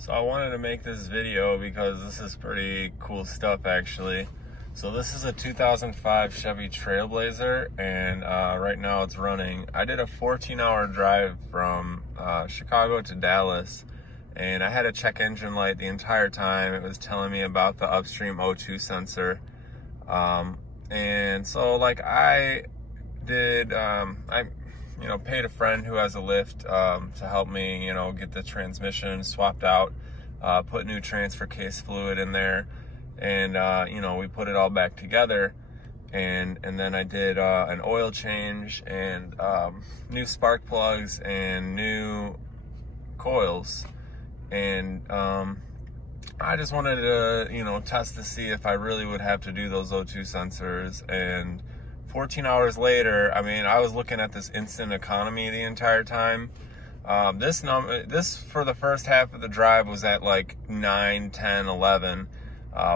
So I wanted to make this video because this is pretty cool stuff actually. So this is a 2005 Chevy Trailblazer, and right now it's running. I did a 14-hour drive from Chicago to Dallas, and I had a check engine light the entire time. It was telling me about the upstream O2 sensor. And so like I did, I paid a friend who has a lift to help me, get the transmission swapped out, put new transfer case fluid in there, and we put it all back together. And then I did an oil change and new spark plugs and new coils. And I just wanted to, test to see if I really would have to do those O2 sensors. And 14 hours later, I was looking at this instant economy the entire time. This for the first half of the drive was at like 9, 10, 11,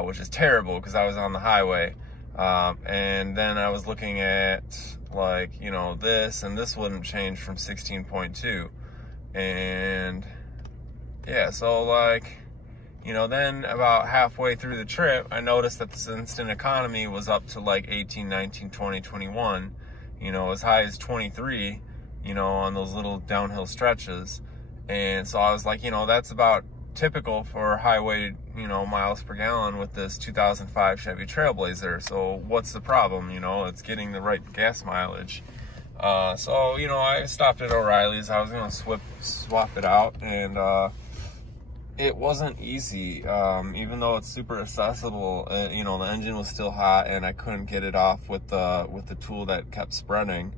which is terrible because I was on the highway. And then I was looking at like, this, and this wouldn't change from 16.2. And yeah, so like, then about halfway through the trip, I noticed that this instant economy was up to like 18, 19, 20, 21, as high as 23, on those little downhill stretches. And so I was like, that's about typical for highway, miles per gallon with this 2005 Chevy Trailblazer. So what's the problem? It's getting the right gas mileage. So, I stopped at O'Reilly's. I was going to swap it out, and it wasn't easy. Even though it's super accessible, the engine was still hot and I couldn't get it off with the tool that kept spreading.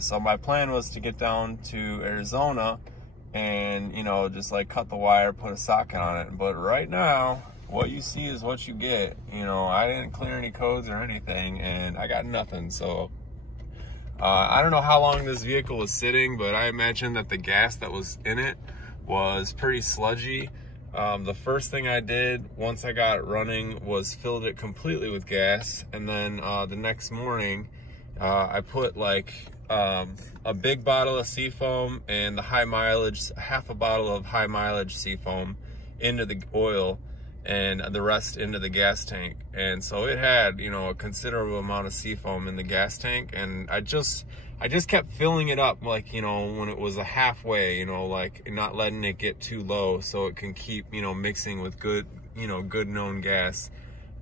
So my plan was to get down to Arizona and, just like cut the wire, put a socket on it. But right now, what you see is what you get. I didn't clear any codes or anything, and I got nothing. So I don't know how long this vehicle was sitting, but I imagine that the gas that was in it was pretty sludgy. The first thing I did once I got it running was filled it completely with gas, and then the next morning I put like a big bottle of seafoam and the high mileage, half a bottle of high mileage seafoam into the oil, and the rest into the gas tank. And so it had, a considerable amount of seafoam in the gas tank, and I just kept filling it up, like, when it was a halfway, like not letting it get too low so it can keep, mixing with good, good known gas.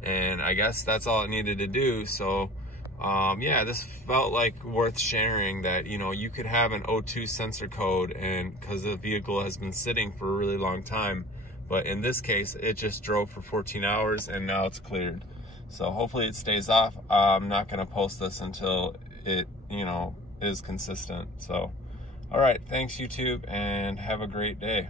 And I guess that's all it needed to do. So, yeah, this felt like worth sharing that, you could have an O2 sensor code, and because the vehicle has been sitting for a really long time. But in this case, it just drove for 14 hours and now it's cleared. So hopefully it stays off. I'm not going to post this until it, is consistent. So, all right. Thanks, YouTube, and have a great day.